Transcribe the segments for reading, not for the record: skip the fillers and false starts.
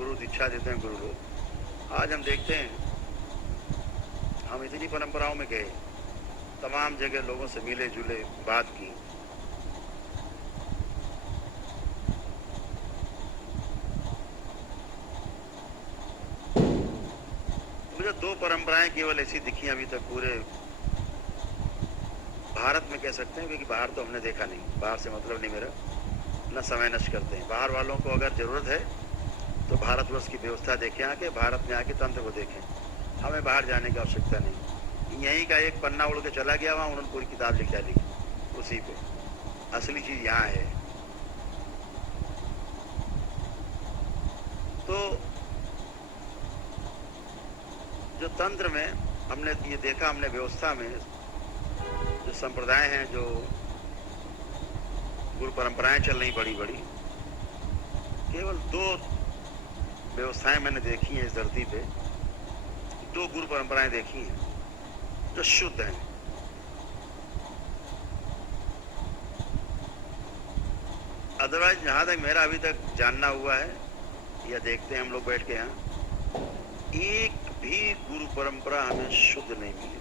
गुरु दीक्षा देते हैं गुरु लोग। आज हम देखते हैं, हम इतनी परंपराओं में गए, तमाम जगह लोगों से मिले जुले, बात की। मुझे दो परंपराएं केवल ऐसी दिखी अभी तक पूरे भारत में, कह सकते हैं, क्योंकि बाहर तो हमने देखा नहीं, बाहर से मतलब नहीं मेरा, न समय नष्ट करते हैं। बाहर वालों को अगर जरूरत है तो भारतवर्ष की व्यवस्था देखें, आके भारत में आके तंत्र को देखें। हमें बाहर जाने की आवश्यकता नहीं। यहीं का एक पन्ना उड़ के चला गया, वहाँ उन्होंने पूरी किताब लिख डाली उसी पे। असली चीज यहाँ है। तो जो तंत्र में हमने ये देखा, हमने व्यवस्था में जो संप्रदाय हैं, जो गुरु परंपराएं चल रही बड़ी बड़ी, केवल दो व्यवस्थाएं मैंने देखी हैं इस धरती पे, दो गुरु परंपराएं देखी हैं जो शुद्ध हैं। अदरवाइज जहां तक मेरा अभी तक जानना हुआ है या देखते हैं हम लोग बैठ के यहाँ, एक भी गुरु परंपरा हमें शुद्ध नहीं मिली।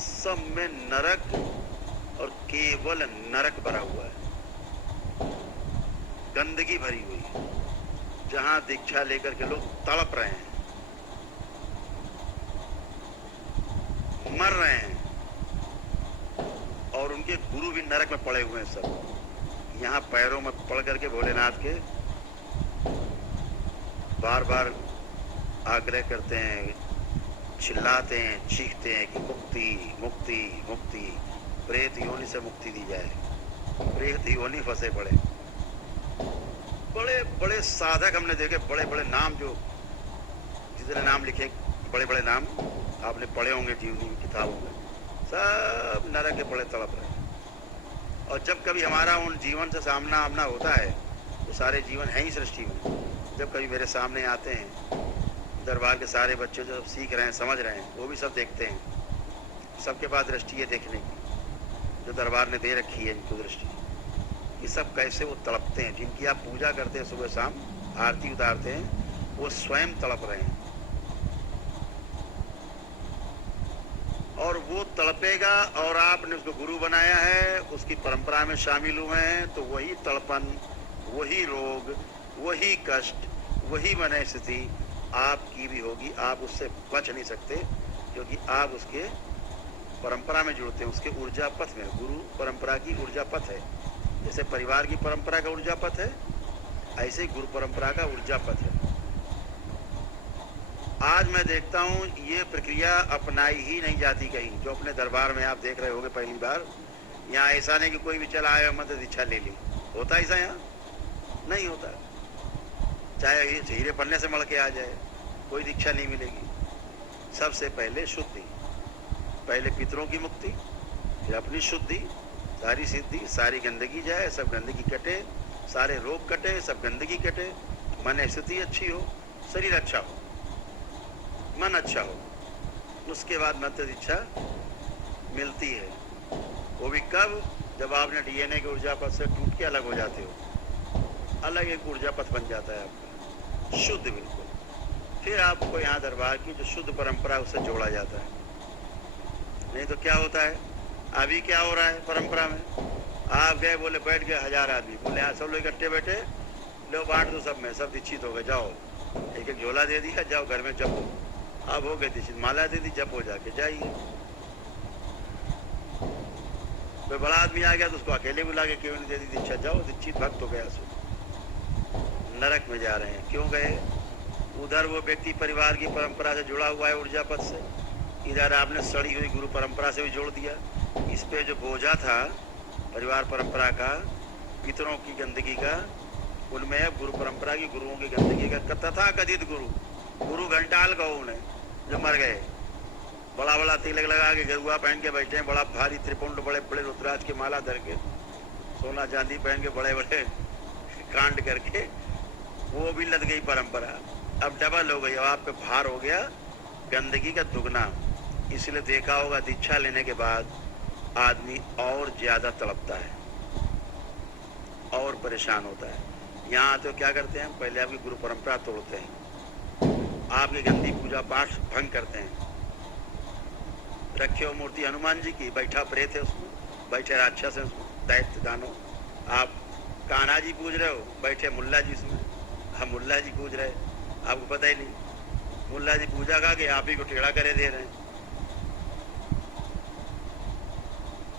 सब में नरक और केवल नरक भरा हुआ है, गंदगी भरी हुई है। जहां दीक्षा लेकर के लोग तड़प रहे हैं, मर रहे हैं, और उनके गुरु भी नरक में पड़े हुए हैं सब। यहाँ पैरों में पड़ करके भोलेनाथ के बार बार आग्रह करते हैं, चिल्लाते हैं, चीखते हैं कि मुक्ति मुक्ति मुक्ति, प्रेत योनि से मुक्ति दी जाए। प्रेत योनि फंसे पड़े। बड़े बड़े साधक हमने देखे, बड़े बड़े नाम, जो जितने नाम लिखे, बड़े बड़े नाम आपने पढ़े होंगे जीवनी की किताबों में, सब नरक के बड़े तड़प रहे हैं। और जब कभी हमारा उन जीवन से सामना आमना होता है, तो सारे जीवन है ही सृष्टि में, जब कभी मेरे सामने आते हैं, दरबार के सारे बच्चे जो सीख रहे हैं, समझ रहे हैं, वो भी सब देखते हैं। सबके पास दृष्टि है देखने की, जो दरबार ने दे रखी है इनको दृष्टि, ये सब कैसे वो तड़पते हैं। जिनकी आप पूजा करते हैं, सुबह शाम आरती उतारते हैं, वो स्वयं तड़प रहे हैं। और वो तड़पेगा, और आपने उसको गुरु बनाया है, उसकी परंपरा में शामिल हुए हैं, तो वही तड़पन, वही रोग, वही कष्ट, वही मन स्थिति आपकी भी होगी। आप उससे बच नहीं सकते, क्योंकि आप उसके परंपरा में जुड़ते हैं, उसके ऊर्जा पथ में। गुरु परंपरा की ऊर्जा पथ है। जैसे परिवार की परंपरा का ऊर्जा पथ है, ऐसे ही गुरु परंपरा का ऊर्जा पथ है। आज मैं देखता हूँ ये प्रक्रिया अपनाई ही नहीं जाती कहीं। जो अपने दरबार में आप देख रहे होंगे पहली बार, यहाँ ऐसा नहीं कि कोई भी चला आया मत दीक्षा ले ली, होता ऐसा यहाँ नहीं होता। चाहे हीरे पन्ने से मड़ के आ जाए, कोई दीक्षा नहीं मिलेगी। सबसे पहले शुद्धि, पहले पितरों की मुक्ति, फिर अपनी शुद्धि, सारी सिद्धि, सारी गंदगी जाए, सब गंदगी कटे, सारे रोग कटे, सब गंदगी कटे, मन स्थिति अच्छी हो, शरीर अच्छा हो, मन अच्छा हो, उसके बाद मंत्र दीक्षा मिलती है। वो भी कब? जब आपने डीएनए के ऊर्जा पथ से टूट के अलग हो जाते हो, अलग एक ऊर्जा पथ बन जाता है आपका, शुद्ध बिल्कुल। फिर आपको यहाँ दरबार की जो शुद्ध परंपरा है उससे जोड़ा जाता है। नहीं तो क्या होता है, अभी क्या हो रहा है परंपरा में, आप गए, बोले बैठ गए 1000 आदमी, बोले यहाँ सब लोग इकट्ठे बैठे, लो बांट दो सब में, सब दीक्षित हो गए, जाओ एक एक झोला दे दिया, जाओ घर में जपो। अब हो गए दीक्षित, माला दे दी, जप हो जाके जाइए। कोई बड़ा आदमी आ गया तो उसको अकेले बुला के क्यों नहीं दे दी दीक्षा, जाओ दीक्षित भक्त हो गया। सो नरक में जा रहे हैं। क्यों गए? उधर वो व्यक्ति परिवार की परंपरा से जुड़ा हुआ है, ऊर्जा पथ से, इधर आपने सड़ी हुई गुरु परंपरा से भी जोड़ दिया। इस पे जो बोझा था परिवार परंपरा का, पितरों की गंदगी का, उनमें अब गुरु परंपरा की, गुरुओं की गंदगी का। तथा कथित गुरु घंटाल कहो उन्हें, जो मर गए, बड़ा बड़ा तिलक लगा के, गरुआ पहन के बैठे हैं, बड़ा भारी त्रिपुंड, बड़े बड़े रुद्राज की माला धर के, सोना चांदी पहन के, बड़े बड़े कांड करके, वो भी लद गई परंपरा। अब डबल हो गई, अब आप पे भार हो गया गंदगी का दुगना। इसलिए देखा होगा दीक्षा लेने के बाद आदमी और ज्यादा तड़पता है और परेशान होता है। यहाँ तो क्या करते हैं, पहले आपकी गुरु परंपरा तोड़ते हैं, आपकी गंदी पूजा पाठ भंग करते हैं। रखे हो मूर्ति हनुमान जी की, बैठा प्रेत है उसमें, बैठे राक्षस है उसमें, दैत्य दानव। आप कान्हा जी पूज रहे हो, बैठे मुल्ला जी उसमें, हम मुल्ला जी पूज रहे, आपको पता ही नहीं। मुल्ला जी पूजा का के आप ही को टेढ़ा करे दे रहे हैं।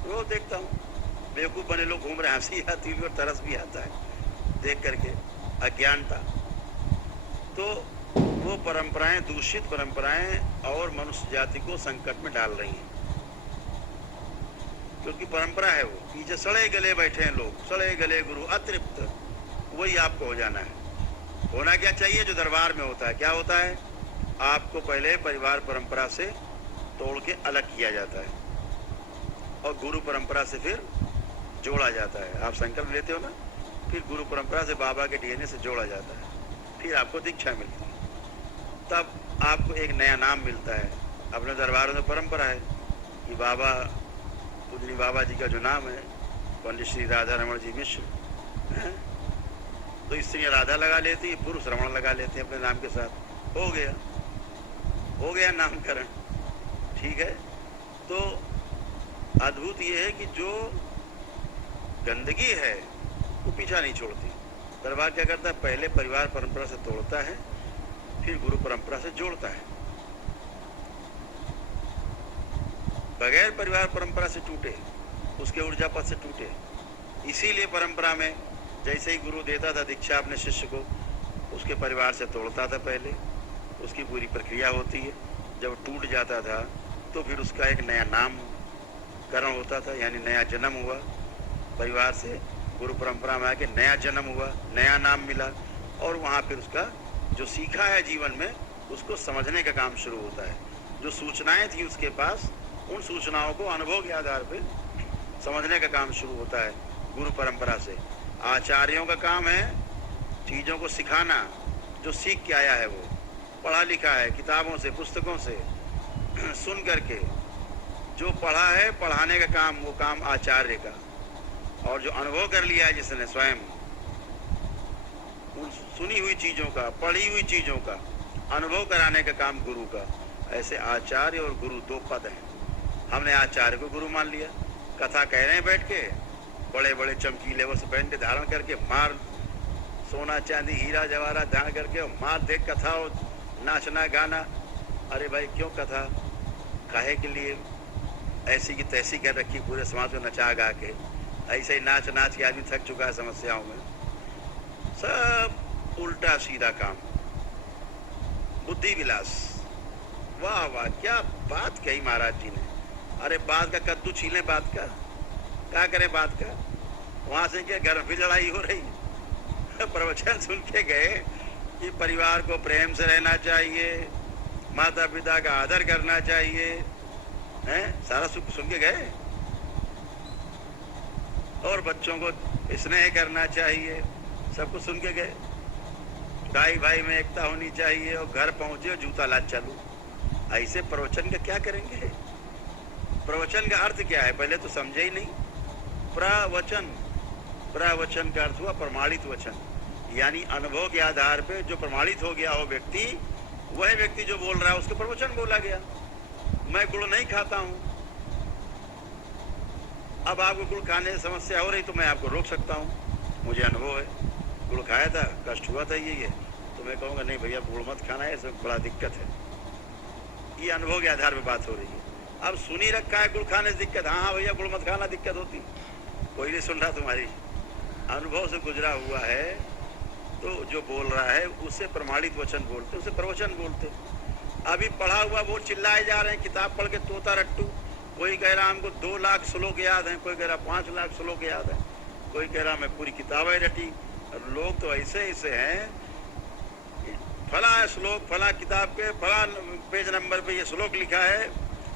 वो देखता हूँ बेवकूफ़ बने लोग घूम रहे, हंसी आती है और तरस भी आता है देख करके, अज्ञानता। तो वो परंपराएं, दूषित परंपराएं और मनुष्य जाति को संकट में डाल रही हैं, क्योंकि परंपरा है वो। पीछे सड़े गले बैठे हैं लोग, सड़े गले गुरु, अतृप्त। वही आपको हो जाना है। होना क्या चाहिए जो दरबार में होता है? क्या होता है? आपको पहले परिवार परंपरा से तोड़ के अलग किया जाता है और गुरु परंपरा से फिर जोड़ा जाता है। आप संकल्प लेते हो ना, फिर गुरु परंपरा से बाबा के डीएनए से जोड़ा जाता है, फिर आपको दीक्षा मिलती है, तब आपको एक नया नाम मिलता है। अपने दरबारों में परंपरा है कि बाबा, पूजनी बाबा जी का जो नाम है पंडित श्री राधा रमण जी मिश्र है, तो स्त्रियाँ राधा लगा लेती है, पुरुष रमण लगा लेते हैं अपने नाम के साथ। हो गया नामकरण, ठीक है। तो अद्भुत ये है कि जो गंदगी है वो पीछा नहीं छोड़ती। दरबार क्या करता है? पहले परिवार परंपरा से तोड़ता है, फिर गुरु परंपरा से जोड़ता है। बगैर परिवार परंपरा से टूटे, उसके ऊर्जा पथ से टूटे। इसीलिए परंपरा में जैसे ही गुरु देता था दीक्षा अपने शिष्य को, उसके परिवार से तोड़ता था पहले, उसकी पूरी प्रक्रिया होती है। जब टूट जाता था तो फिर उसका एक नया नामकरण होता था, यानी नया जन्म हुआ। परिवार से गुरु परंपरा में आके नया जन्म हुआ, नया नाम मिला, और वहाँ फिर उसका जो सीखा है जीवन में उसको समझने का काम शुरू होता है। जो सूचनाएं थी उसके पास, उन सूचनाओं को अनुभव के आधार पर समझने का काम शुरू होता है गुरु परंपरा से। आचार्यों का काम है चीज़ों को सिखाना, जो सीख के आया है वो पढ़ा लिखा है किताबों से, पुस्तकों से सुन करके। जो पढ़ा है पढ़ाने का काम, वो काम आचार्य का। और जो अनुभव कर लिया है जिसने स्वयं, उन सुनी हुई चीज़ों का, पढ़ी हुई चीज़ों का अनुभव कराने का काम गुरु का। ऐसे आचार्य और गुरु दो पद हैं। हमने आचार्य को गुरु मान लिया, कथा कह रहे हैं बैठ के, बड़े बड़े चमकीले वस्त्र पहन के धारण करके, मार सोना चांदी हीरा जवाहरात धारण करके, मार देख कथा और नाचना गाना। अरे भाई क्यों कथा? काहे के लिए ऐसी की तैसी कर रखी, पूरे समाज को नचा गा के। ऐसे ही नाच नाच के आदमी थक चुका है समस्याओं में। सब उल्टा सीधा काम, बुद्धि विलास। वाह वाह, क्या बात कही महाराज जी ने। अरे बात का कद्दू छीलें, बात का क्या करें, बात का। वहां से क्या घर में भी लड़ाई हो रही। प्रवचन सुन के गए कि परिवार को प्रेम से रहना चाहिए, माता पिता का आदर करना चाहिए, हैं, सारा सुख सुन के गए। और बच्चों को स्नेह करना चाहिए, सब कुछ सुन के गए। भाई भाई में एकता होनी चाहिए, और घर पहुंचे और जूता लाद चालू। ऐसे प्रवचन का क्या करेंगे? प्रवचन का अर्थ क्या है पहले तो समझे ही नहीं। प्रवचन, प्रवचन का अर्थ हुआ प्रमाणित वचन, यानी अनुभव के आधार पे जो प्रमाणित हो गया हो व्यक्ति, वह व्यक्ति जो बोल रहा है उसके प्रवचन बोला गया। मैं गुड़ नहीं खाता हूं, अब आपको गुड़ खाने से समस्या हो रही तो मैं आपको रोक सकता हूं, मुझे अनुभव है। गुड़ खाया था, कष्ट हुआ था ये तो मैं कहूँगा नहीं भैया गुड़ मत खाना है, इसमें बड़ा दिक्कत है। ये अनुभव के आधार पर बात हो रही है। अब सुनी रखा है गुड़ खाने से दिक्कत, हाँ भैया गुड़ मत खाना, दिक्कत होती, कोई नहीं सुन रहा तुम्हारी। अनुभव से गुजरा हुआ है तो जो बोल रहा है उससे प्रमाणित वचन बोलते, उसे प्रवचन बोलते। अभी पढ़ा हुआ वो चिल्लाए जा रहे हैं, किताब पढ़ के तोता रट्टू। कोई कह रहा हमको 2 लाख श्लोक याद हैं, कोई कह रहा 5 लाख श्लोक याद है, कोई कह रहा मैं पूरी किताबें रटी। और लोग तो ऐसे ऐसे हैं, फला श्लोक फला किताब के फला पेज नंबर पे ये श्लोक लिखा है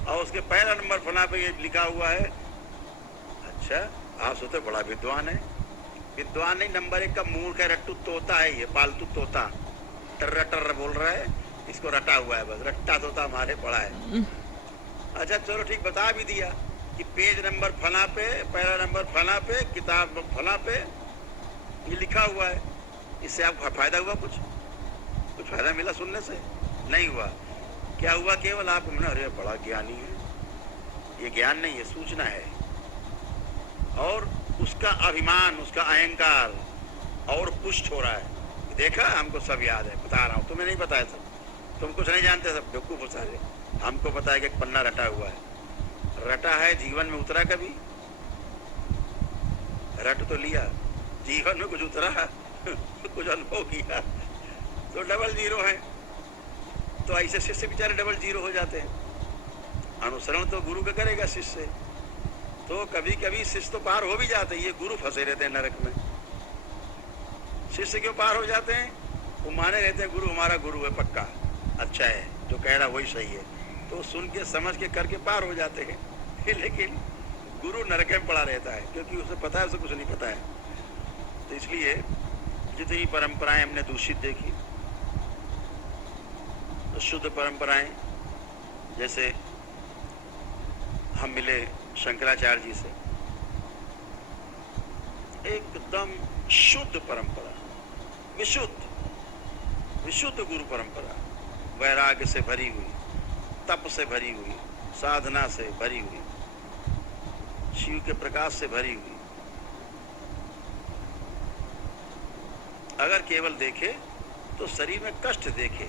और उसके पहला नंबर फला पे ये लिखा हुआ है। अच्छा, आप सोचते बड़ा विद्वान है। विद्वान नहीं, नंबर 1 का मूर्ख है, रट्टू तोता है, ये पालतू तोता टर्र टर्र बोल रहा है, इसको रटा हुआ है, बस रट्टा तोता हमारे पड़ा है। अच्छा चलो ठीक, बता भी दिया कि पेज नंबर फला पे, पहला नंबर फला पे, किताब फला पे ये लिखा हुआ है। इससे आपको फायदा हुआ? कुछ फायदा मिला सुनने से? नहीं हुआ। क्या हुआ? केवल आप हमने अरे बड़ा ज्ञानी है। ये ज्ञान नहीं है, सूचना है। और उसका अभिमान, उसका अहंकार और पुष्ट हो रहा है। देखा, हमको सब याद है, बता रहा हूं, तुम्हें नहीं पता है सब, तुम कुछ नहीं जानते, सब बेवकूफ हो सारे। हमको पता है कि एक पन्ना रटा हुआ है। रटा है, जीवन में उतरा कभी? रट तो लिया, जीवन में कुछ उतरा कुछ अनुभव किया तो डबल जीरो है। तो ऐसे शिष्य बेचारे डबल जीरो हो जाते हैं। अनुसरण तो गुरु का करेगा शिष्य, तो कभी कभी शिष्य तो पार हो भी जाते हैं, ये गुरु फंसे रहते हैं नरक में। शिष्य क्यों पार हो जाते हैं? वो माने रहते हैं गुरु हमारा गुरु है, पक्का अच्छा है, जो कह रहा वही सही है, तो सुन के समझ के करके पार हो जाते हैं। लेकिन गुरु नरक में पड़ा रहता है, क्योंकि उसे पता है, उसे कुछ नहीं पता है। तो इसलिए जितनी परंपराएं हमने दूषित देखी, तो शुद्ध परंपराएं, जैसे हम मिले शंकराचार्य जी से, एकदम शुद्ध परंपरा, विशुद्ध गुरु परंपरा, वैराग्य से भरी हुई, तप से भरी हुई, साधना से भरी हुई, शिव के प्रकाश से भरी हुई। अगर केवल देखे तो शरीर में कष्ट देखे,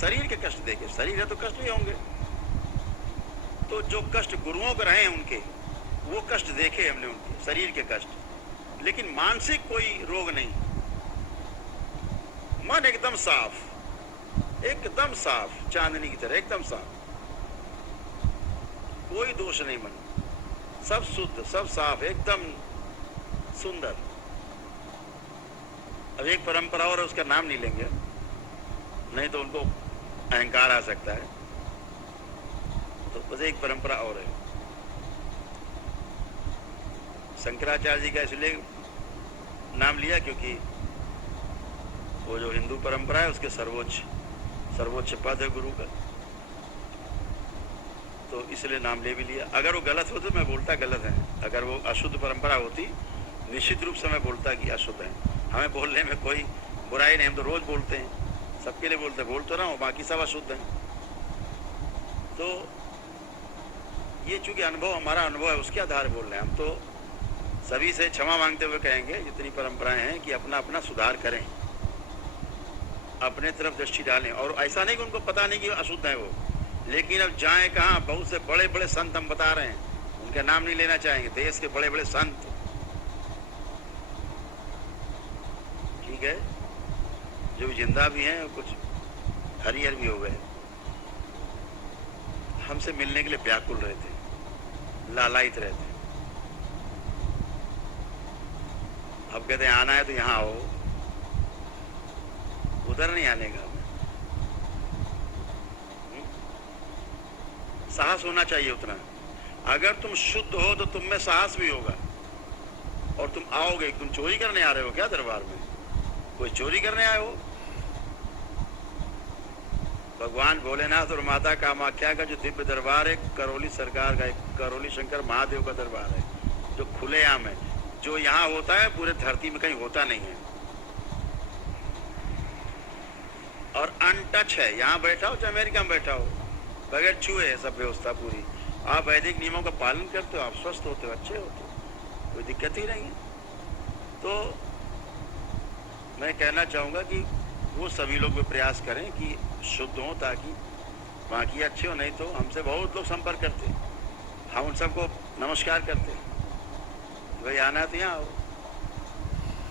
शरीर के कष्ट देखे, शरीर है तो कष्ट भी होंगे, तो जो कष्ट गुरुओं के रहे हैं उनके, वो कष्ट देखे हमने, उनके शरीर के कष्ट, लेकिन मानसिक कोई रोग नहीं। मन एकदम साफ, चांदनी की तरह एकदम साफ, कोई दोष नहीं मन, सब शुद्ध, सब साफ, एकदम सुंदर। अब एक परंपरा और है, उसका नाम नहीं लेंगे, नहीं तो उनको अहंकार आ सकता है, तो बस एक परंपरा और है। शंकराचार्य जी का इसलिए नाम लिया क्योंकि वो जो हिंदू परंपरा है उसके सर्वोच्च पद है गुरु का, तो इसलिए नाम ले भी लिया। अगर वो गलत हो तो मैं बोलता गलत है, अगर वो अशुद्ध परंपरा होती निश्चित रूप से मैं बोलता कि अशुद्ध है। हमें बोलने में कोई बुराई नहीं, हम तो रोज बोलते हैं, सबके लिए बोलते, बोल तो रहा हूँ, बाकी सब अशुद्ध हैं। तो ये चूंकि अनुभव, हमारा अनुभव है, उसके आधार बोल रहे हैं हम। तो सभी से क्षमा मांगते हुए कहेंगे, जितनी परंपराएं हैं, कि अपना अपना सुधार करें, अपने तरफ दृष्टि डालें। और ऐसा नहीं कि उनको पता नहीं कि अशुद्ध है वो, लेकिन अब जाएं कहाँ, बहुत से बड़े बड़े संत हम बता रहे हैं, उनका नाम नहीं लेना चाहेंगे, देश के बड़े बड़े संत, ठीक है, जो जिंदा भी हैं और कुछ हरिहर भी हो गए, हमसे मिलने के लिए व्याकुल रहते, लालायित रहते। अब कहते हैं आना है तो यहाँ आओ, उधर नहीं आने का। साहस होना चाहिए उतना। अगर तुम शुद्ध हो तो तुम में साहस भी होगा, और तुम आओगे। तुम चोरी करने आ रहे हो क्या दरबार में? कोई चोरी करने आए हो? भगवान भोलेनाथ और माता कामाख्या का जो दिव्य दरबार है, करौली सरकार का, करौली शंकर महादेव का दरबार है, जो खुलेआम है, जो यहाँ होता है पूरे धरती में कहीं होता नहीं है, और अनटच है। यहाँ बैठा हो चाहे अमेरिका में बैठा हो, बगैर छुए है सब व्यवस्था पूरी। आप वैदिक नियमों का पालन करते हो, आप स्वस्थ होते हो, अच्छे होते हो, कोई दिक्कत ही नहीं है। तो मैं कहना चाहूँगा कि वो सभी लोग भी प्रयास करें कि शुद्ध हों, ताकि बाकी अच्छे हो। नहीं तो हमसे बहुत लोग संपर्क करते, हम उन सबको नमस्कार करते, भाई आना तो यहाँ आओ।